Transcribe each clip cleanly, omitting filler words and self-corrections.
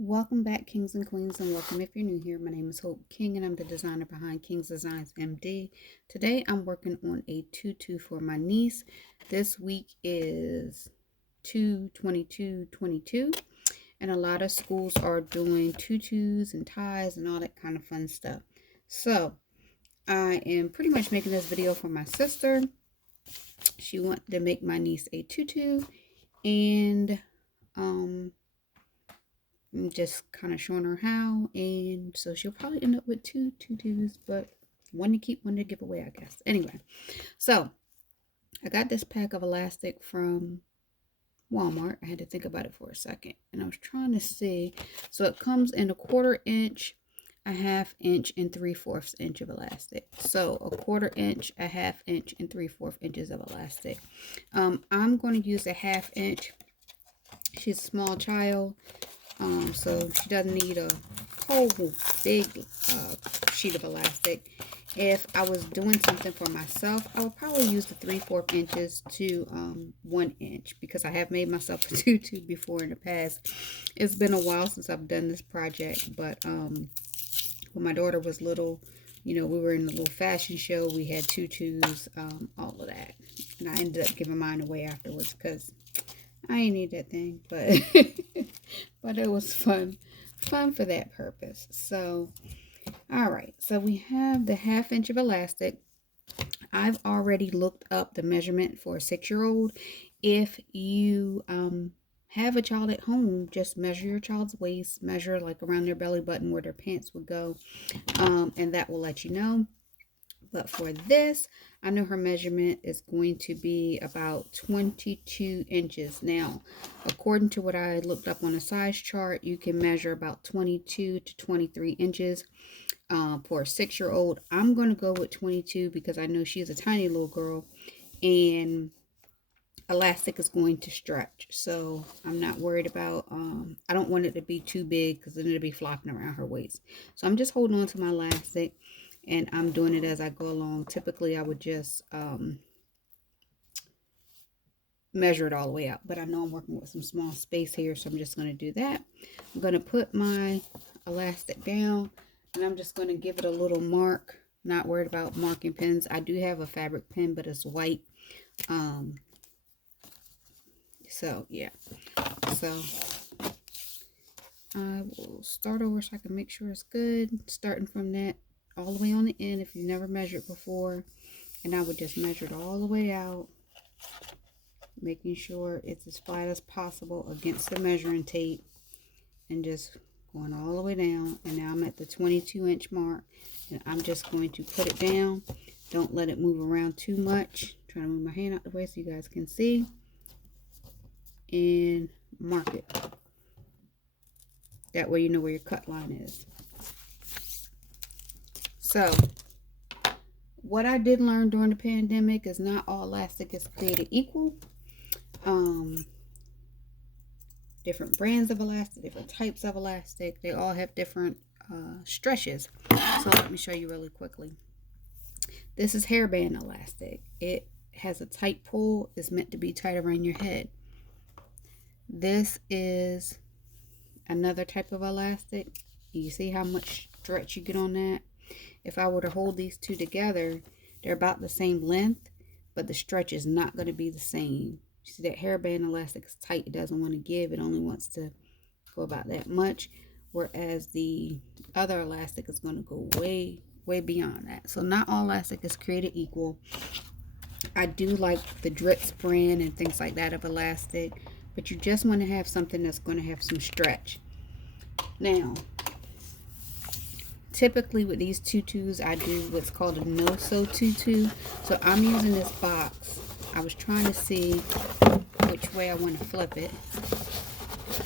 Welcome back, kings and queens, and welcome if you're new here. My name is Hope King, and I'm the designer behind King's Designs MD. Today, I'm working on a tutu for my niece. This week is 2/22/22, and a lot of schools are doing tutus and ties and all that kind of fun stuff. So, I am pretty much making this video for my sister. She wanted to make my niece a tutu, and I'm just kind of showing her how, and so she'll probably end up with two tutus, but one to keep, one to give away, I guess. Anyway, so I got this pack of elastic from Walmart. I had to think about it for a second, and I was trying to see. So it comes in a 1/4 inch, a 1/2 inch, and 3/4 inch of elastic. So a 1/4 inch, a 1/2 inch, and 3/4 inches of elastic. I'm going to use a 1/2 inch. She's a small child. So she doesn't need a whole big sheet of elastic. If I was doing something for myself, I would probably use the 3/4 inches to 1 inch, because I have made myself a tutu before in the past. It's been a while since I've done this project, but when my daughter was little, we were in a little fashion show. We had tutus, all of that, and I ended up giving mine away afterwards because I ain't need that thing, but but it was fun for that purpose. So, all right, so we have the 1/2 inch of elastic. I've already looked up the measurement for a 6-year-old. If you have a child at home, just measure your child's waist, measure like around their belly button where their pants would go, and that will let you know. But for this, I know her measurement is going to be about 22 inches. Now, according to what I looked up on a size chart, you can measure about 22 to 23 inches for a 6-year-old. I'm going to go with 22 because I know she's a tiny little girl, and elastic is going to stretch. So I'm not worried about, I don't want it to be too big because then it'll be flopping around her waist. So I'm just holding on to my elastic, and I'm doing it as I go along. Typically, I would just measure it all the way out, but I know I'm working with some small space here, so I'm just going to do that. I'm going to put my elastic down, and I'm just going to give it a little mark. Not worried about marking pens. I do have a fabric pen, but it's white. So, yeah. So, I will start over so I can make sure it's good. Starting from that all the way on the end if you've never measured before, and I would just measure it all the way out, making sure it's as flat as possible against the measuring tape, and just going all the way down. And now I'm at the 22 inch mark, and I'm just going to put it down. Don't let it move around too much. I'm trying to move my hand out the way so you guys can see, and mark it. That way you know where your cut line is. So, what I did learn during the pandemic is not all elastic is created equal. Different brands of elastic, different types of elastic, they all have different stretches. So let me show you really quickly. This is hairband elastic. It has a tight pull. It's meant to be tight around your head. This is another type of elastic. You see how much stretch you get on that? If I were to hold these two together, they're about the same length, but the stretch is not going to be the same. You see that hairband elastic is tight. It doesn't want to give. It only wants to go about that much, whereas the other elastic is going to go way, way beyond that. So not all elastic is created equal. I do like the Dritz brand and things like that of elastic, but you just want to have something that's going to have some stretch. Now, typically with these tutus, I do what's called a no sew tutu. So I'm using this box. I was trying to see which way I want to flip it,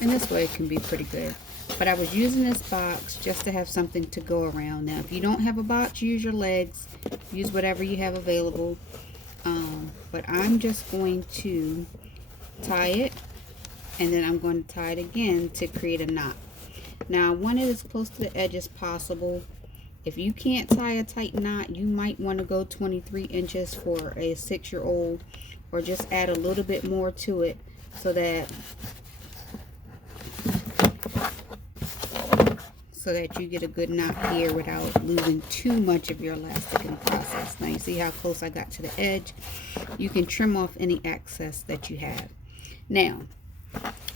and this way it can be pretty good. But I was using this box just to have something to go around. Now, if you don't have a box, use your legs. Use whatever you have available. But I'm just going to tie it, and then I'm going to tie it again to create a knot. Now, I want it as close to the edge as possible. If you can't tie a tight knot, you might want to go 23 inches for a 6-year-old, or just add a little bit more to it so that so that you get a good knot here without losing too much of your elastic in the process. Now you see how close I got to the edge? You can trim off any excess that you have. Now,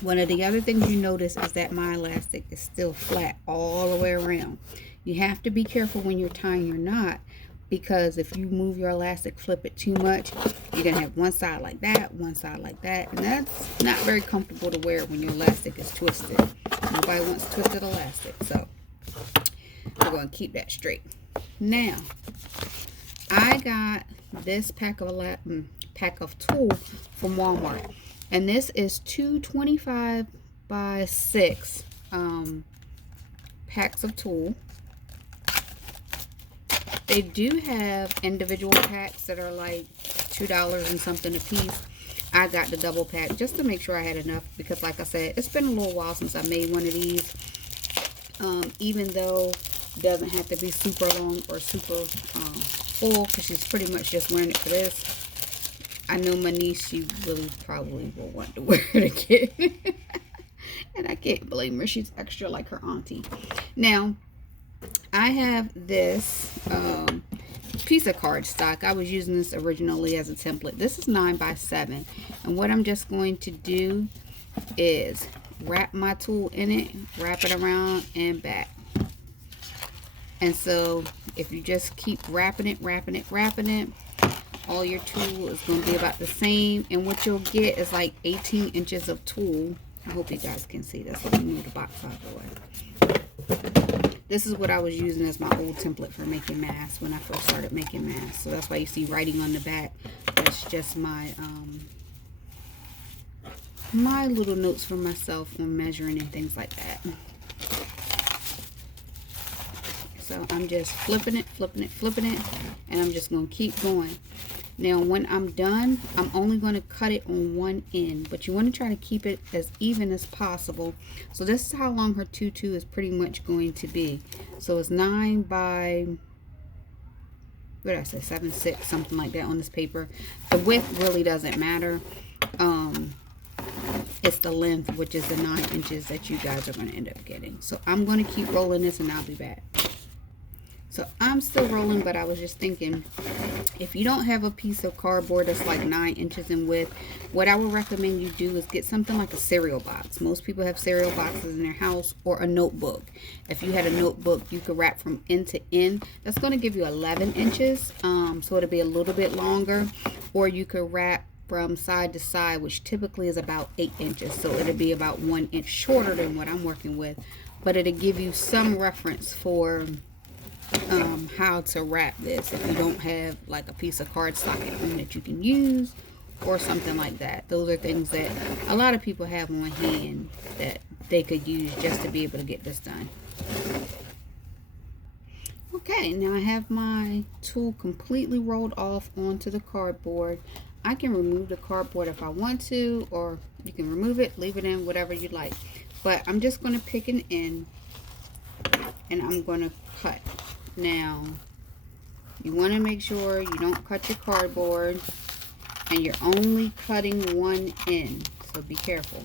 one of the other things you notice is that my elastic is still flat all the way around. You have to be careful when you're tying your knot, because if you move your elastic, flip it too much, you're going to have one side like that, one side like that, and that's not very comfortable to wear when your elastic is twisted. Nobody wants twisted elastic, so we're going to keep that straight. Now, I got this pack of tulle from Walmart, and this is 225 by 6 packs of tulle. They do have individual packs that are like $2 and something a piece. I got the double pack just to make sure I had enough, because like I said, it's been a little while since I made one of these. Even though it doesn't have to be super long or super full, because she's pretty much just wearing it for this. I know my niece, she really probably will want to wear it again. And I can't blame her. She's extra like her auntie. Now, I have this piece of cardstock. I was using this originally as a template. This is 9 by 7. And what I'm just going to do is wrap my tulle in it, wrap it around and back. And so if you just keep wrapping it, all your tulle is going to be about the same. And what you'll get is like 18 inches of tulle. I hope you guys can see this. Let me move the box out of the way. This is what I was using as my old template for making masks when I first started making masks. So that's why you see writing on the back. That's just my my little notes for myself on measuring and things like that. So I'm just flipping it, and I'm just going to keep going. Now when I'm done, I'm only going to cut it on one end, but you want to try to keep it as even as possible. So this is how long her tutu is pretty much going to be. So it's 9 by, what did I say, 7, 6, something like that on this paper. The width really doesn't matter. It's the length, which is the 9 inches that you guys are going to end up getting. So I'm going to keep rolling this and I'll be back. So I'm still rolling, but I was just thinking, if you don't have a piece of cardboard that's like 9 inches in width, what I would recommend you do is get something like a cereal box. Most people have cereal boxes in their house, or a notebook. If you had a notebook, you could wrap from end to end. That's going to give you 11 inches, so it'll be a little bit longer. Or you could wrap from side to side, which typically is about 8 inches. So it'll be about 1 inch shorter than what I'm working with. But it'll give you some reference for how to wrap this if you don't have like a piece of cardstock at home that you can use or something like that. Those are things that a lot of people have on hand that they could use just to be able to get this done. Okay, now I have my tulle completely rolled off onto the cardboard. I can remove the cardboard if I want to, or you can remove it, leave it in, whatever you like. But I'm just going to pick an end and I'm going to cut. Now, you want to make sure you don't cut your cardboard, and you're only cutting one end, so be careful.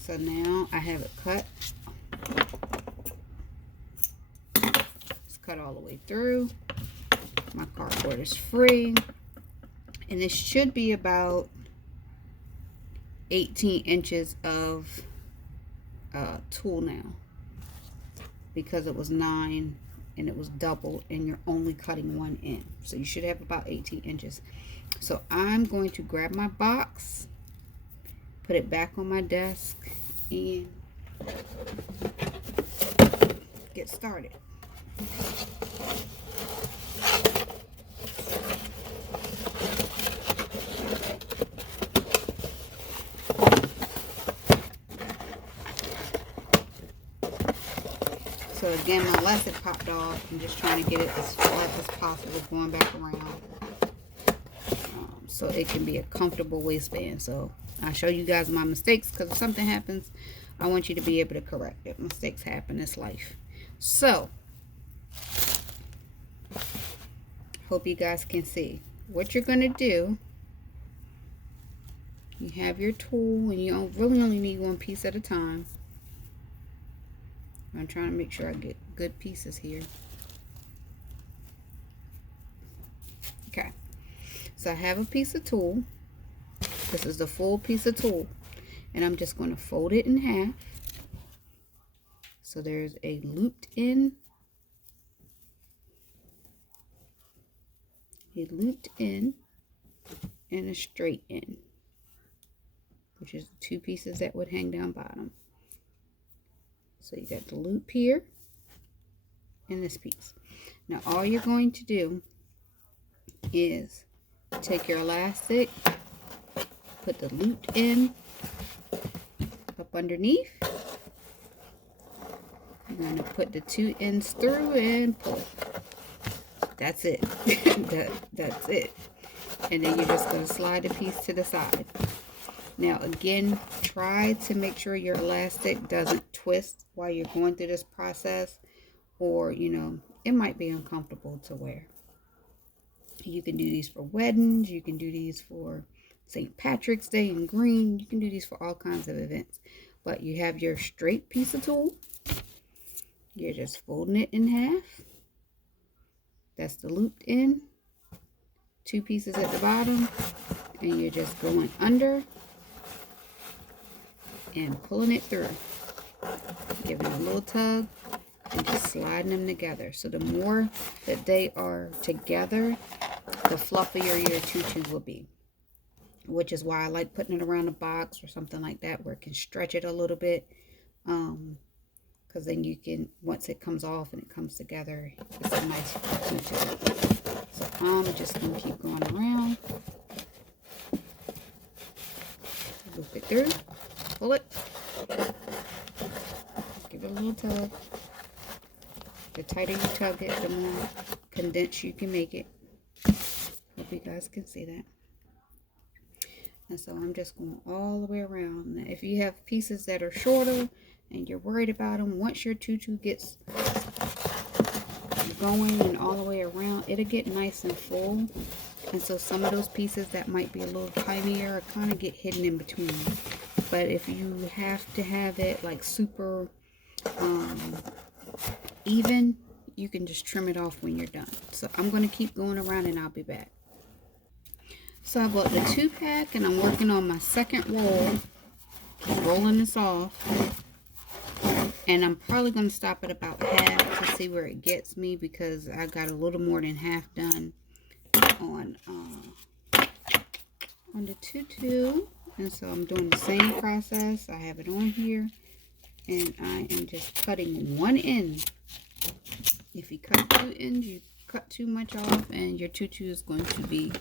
So now I have it cut. It's cut all the way through. My cardboard is free, and this should be about 18 inches of tulle now, because it was 9 and it was double, and you're only cutting one end, so you should have about 18 inches. So I'm going to grab my box, put it back on my desk, and get started. So again, my elastic popped off. I'm just trying to get it as flat as possible, going back around, so it can be a comfortable waistband. So I'll show you guys my mistakes, because if something happens, I want you to be able to correct it. Mistakes happen, it's life. So hope you guys can see what you're going to do. You have your tulle, and you don't really only need one piece at a time. I'm trying to make sure I get good pieces here. Okay, so I have a piece of tulle. This is the full piece of tulle, and I'm just going to fold it in half. So there's a looped in, and a straight in, which is the two pieces that would hang down bottom. So you got the loop here and this piece. Now all you're going to do is take your elastic, put the looped in up underneath. You're going to put the two ends through and pull. That's it. That's it. And then you're just going to slide the piece to the side. Now again, try to make sure your elastic doesn't twist while you're going through this process, or you know, it might be uncomfortable to wear. You can do these for weddings, you can do these for St. Patrick's Day in green, you can do these for all kinds of events. But you have your straight piece of tulle, you're just folding it in half. That's the looped in, two pieces at the bottom, and you're just going under and pulling it through, giving it a little tug and just sliding them together. So the more that they are together, the fluffier your tutu will be, which is why I like putting it around a box or something like that where it can stretch it a little bit, because then you can, once it comes off and it comes together, it's a nice tutu. So I'm just going to keep going around, loop it through, pull it, give it a little tug. The tighter you tug it, the more condensed you can make it. Hope you guys can see that. And so I'm just going all the way around. Now, if you have pieces that are shorter and you're worried about them, once your tutu gets going and all the way around, it'll get nice and full. And so some of those pieces that might be a little tinier kind of get hidden in between. But if you have to have it like super even, you can just trim it off when you're done. So I'm going to keep going around and I'll be back. So I bought the 2-pack and I'm working on my second roll, just rolling this off, and I'm probably going to stop at about half to see where it gets me, because I got a little more than half done on the tutu. And so I'm doing the same process. I have it on here and I am just cutting one end. If you cut two ends, you cut too much off and your tutu is going to be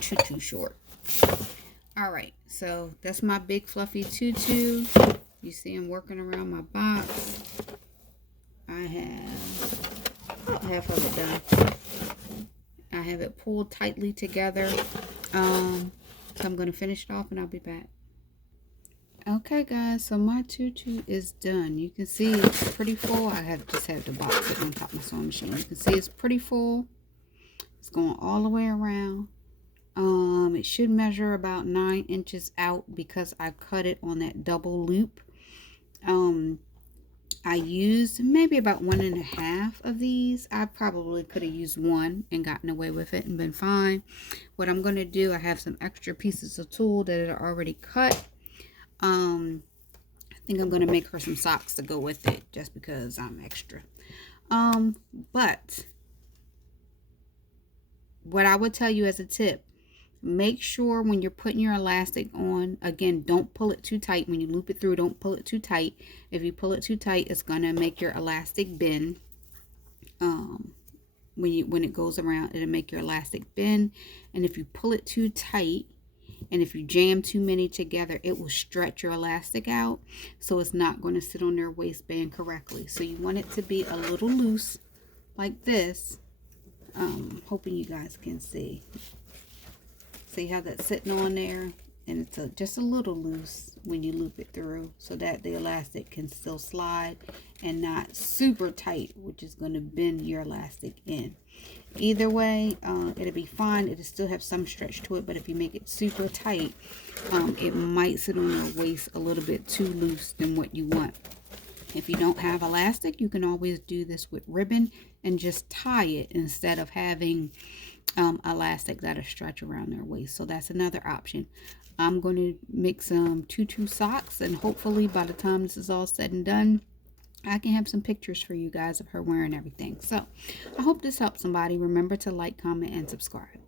too short. Alright, so that's my big fluffy tutu. You see I'm working around my box. I have about half of it done. I have it pulled tightly together. So I'm going to finish it off and I'll be back. Okay guys, so my tutu is done. You can see it's pretty full. I just have the box on top of my sewing machine. You can see it's pretty full. It's going all the way around. It should measure about 9 inches out because I cut it on that double loop. I used maybe about 1.5 of these. I probably could have used one and gotten away with it and been fine. What I'm going to do, I have some extra pieces of tulle that are already cut. I think I'm going to make her some socks to go with it just because I'm extra. But what I would tell you as a tip, make sure when you're putting your elastic on, again, don't pull it too tight. When you loop it through, don't pull it too tight. If you pull it too tight, it's going to make your elastic bend. When it goes around, it'll make your elastic bend. And if you pull it too tight, and if you jam too many together, it will stretch your elastic out. So it's not going to sit on their waistband correctly. So you want it to be a little loose like this. Hoping you guys can see. See how that's sitting on there? And it's just a little loose when you loop it through, so that the elastic can still slide and not super tight, which is going to bend your elastic in. Either way, it'll be fine. It'll still have some stretch to it, but if you make it super tight, it might sit on your waist a little bit too loose than what you want. If you don't have elastic, you can always do this with ribbon and just tie it instead of having elastic that'll stretch around their waist. So that's another option. I'm going to make some tutu socks, and hopefully by the time this is all said and done, I can have some pictures for you guys of her wearing everything. So I hope this helps somebody. Remember to like, comment, and subscribe.